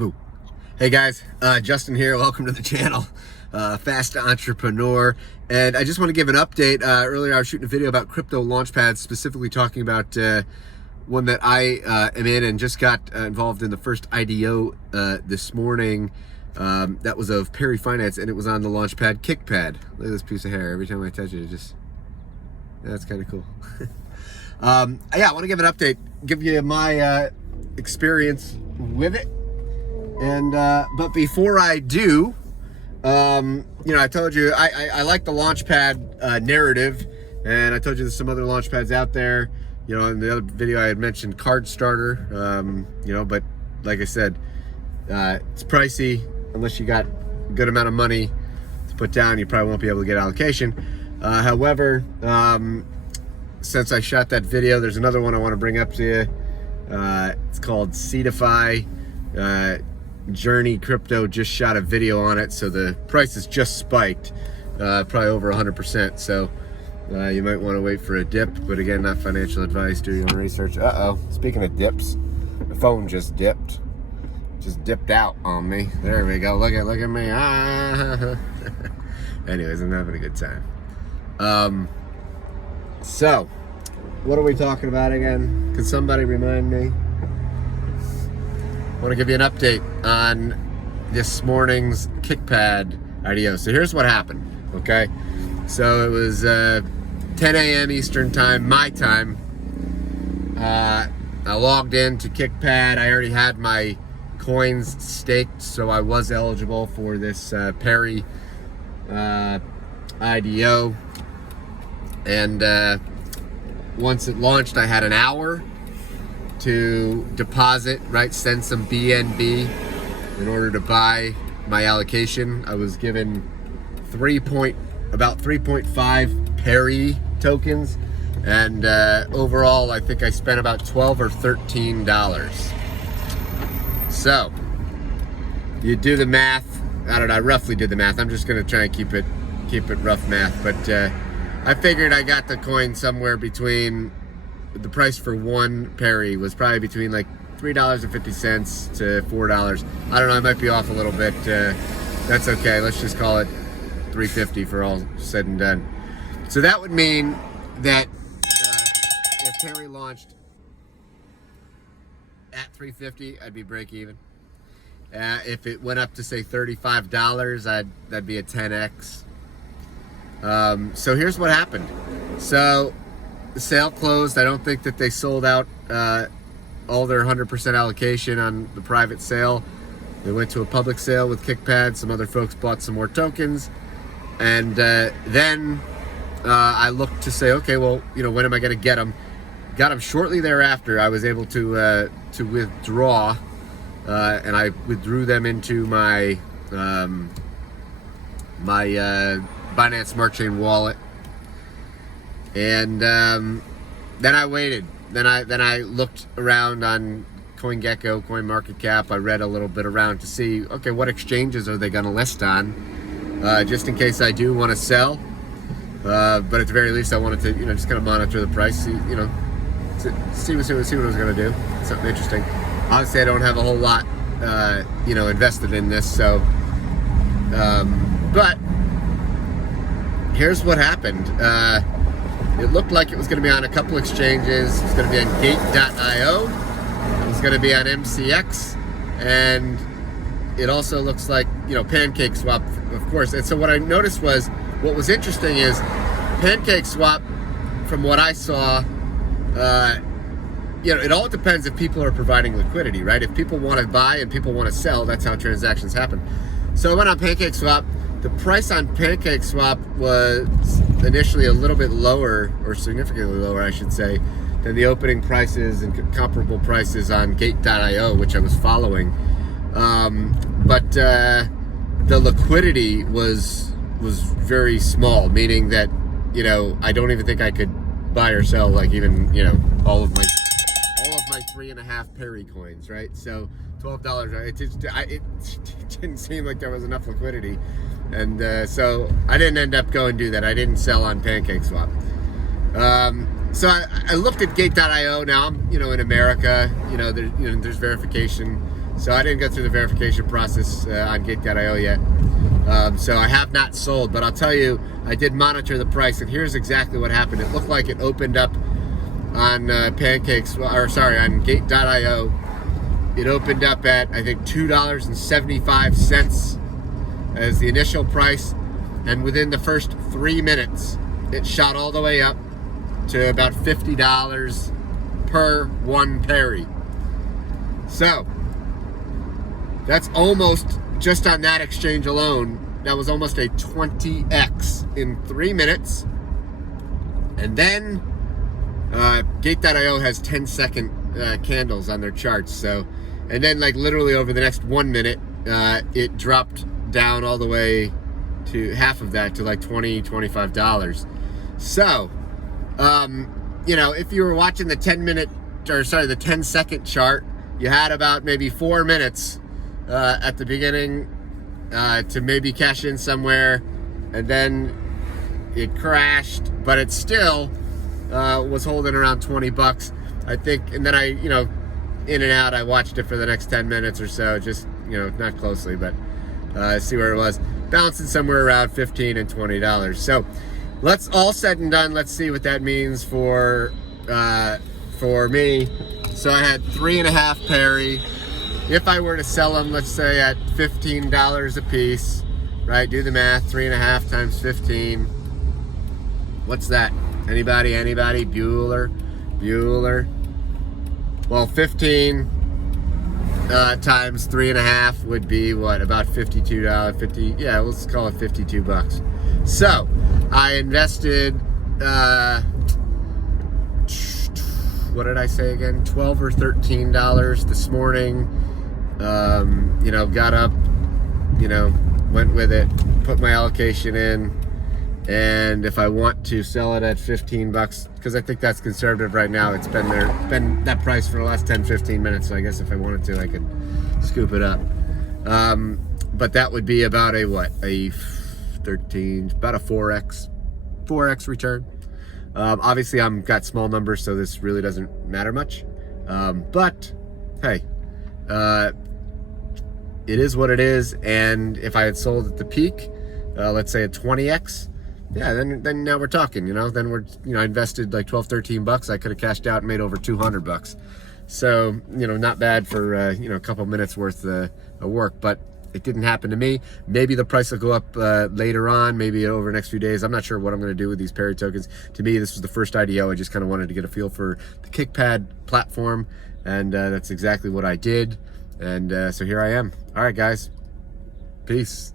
Boo. Hey guys, Justin here. Welcome to the channel, Fast Entrepreneur. And I just want to give an update. Earlier I was shooting a video about crypto launchpads, specifically talking about one that I am in and just got involved in the first IDO this morning. That was of Perry Finance, and it was on the launchpad KICKPAD. Look at this piece of hair. Every time I touch it, that's kind of cool. Yeah, I want to give an update, give you my experience with it. And but before I do, I told you I like the launchpad narrative, and I told you there's some other launchpads out there. In the other video I had mentioned Card Starter, but like I said, it's pricey. Unless you got a good amount of money to put down, you probably won't be able to get allocation. However, since I shot that video, there's another one I want to bring up to you. It's called Seedify. Journey Crypto just shot a video on it, so the price has just spiked, probably over 100%. So you might want to wait for a dip, but again, not financial advice. Do your own research. Speaking of dips, the phone just dipped out on me. There we go. Look at me. Anyways, I'm having a good time. So what are we talking about again? Can somebody remind me? I want to give you an update on this morning's KICKPAD IDO. So here's what happened, okay? So it was 10 a.m. Eastern time, my time. I logged in to KICKPAD. I already had my coins staked, so I was eligible for this Perry IDO. And once it launched, I had an hour to deposit, send some BNB in order to buy my allocation. I was given about 3.5 Perry tokens, and overall I think I spent about $12 or $13. So you do the math. I don't know, I roughly did the math. I'm just gonna try and keep it rough math, but I figured I got the coin somewhere between, the price for one Perry was probably between like $3.50 to $4. I don't know, I might be off a little bit. That's okay, let's just call it $3.50 for all said and done. So that would mean that if Perry launched at $3.50, I'd be break even. If it went up to say $35, that'd be a 10x. So here's what happened. So the sale closed. I don't think that they sold out all their 100% allocation on the private sale. They went to a public sale with KICKPAD. Some other folks bought some more tokens. And then I looked to say, okay, well, when am I going to get them? Got them shortly thereafter. I was able to withdraw, and I withdrew them into my Binance Smart Chain wallet. And then I waited. Then I looked around on CoinGecko, CoinMarketCap. I read a little bit around to see, okay, what exchanges are they going to list on, just in case I do want to sell. But at the very least, I wanted to, just kind of monitor the price, see what it was going to do. Something interesting. Obviously, I don't have a whole lot, invested in this. So, but here's what happened. It looked like it was going to be on a couple exchanges. It was going to be on Gate.io. It was going to be on MCX. And it also looks like, PancakeSwap, of course. And so what I noticed was, what was interesting is PancakeSwap, from what I saw, it all depends if people are providing liquidity, right? If people want to buy and people want to sell, that's how transactions happen. So I went on PancakeSwap. The price on PancakeSwap was initially a little bit lower, or significantly lower, I should say, than the opening prices and comparable prices on Gate.io, which I was following. But the liquidity was very small, meaning that I don't even think I could buy or sell all of my 3.5 Perry coins, right? So $12. It didn't seem like there was enough liquidity. And so I didn't end up going do that. I didn't sell on PancakeSwap. So I looked at Gate.io. Now I'm in America. There's verification So I didn't go through the verification process on KICKPAD IDO yet. So I have not sold, but I'll tell you, I did monitor the price, and here's exactly what happened. It looked like it opened up on Pancakes, or sorry, on Gate.io. It opened up at, I think, $2.75 as the initial price, and within the first 3 minutes, it shot all the way up to about $50 per one Perry. So that's almost, just on that exchange alone, that was almost a 20x in 3 minutes. And then Gate.io has 10-second candles on their charts. So, and then like literally over the next 1 minute, it dropped down all the way to half of that, to like $20, $25. So, you know, if you were watching the 10-second chart, you had about maybe 4 minutes at the beginning to maybe cash in somewhere, and then it crashed, but it still was holding around 20 bucks, I think. And then I, you know, in and out, I watched it for the next 10 minutes or so, just, you know, not closely, but see where it was, bouncing somewhere around $15 and $20. So let's, all said and done, let's see what that means for me. So I had 3.5 Perry. If I were to sell them, let's say at $15 a piece, right? Do the math, 3.5 times 15. What's that? Anybody? Bueller? Well, 15 times 3.5 would be what? About $52, yeah, let's call it 52 bucks. So I invested, what did I say again? $12 or $13 this morning. You know, got up, you know, went with it, put my allocation in, and if I want to sell it at 15 bucks, because I think that's conservative right now, it's been that price for the last 10-15 minutes, so I guess if I wanted to, I could scoop it up. But that would be about a what? A 13, about a 4x return. Obviously I'm got small numbers, so this really doesn't matter much. But hey, it is what it is. And if I had sold at the peak, let's say at 20x, yeah, then now we're talking, you know, then we're, you know, I invested like 12, 13 bucks. I could have cashed out and made over 200 bucks. So, you know, not bad for, you know, a couple minutes worth of work, but it didn't happen to me. Maybe the price will go up later on, maybe over the next few days. I'm not sure what I'm going to do with these Perry tokens. To me, this was the first IDO. I just kind of wanted to get a feel for the KICKPAD platform, and that's exactly what I did. And so here I am. All right, guys. Peace.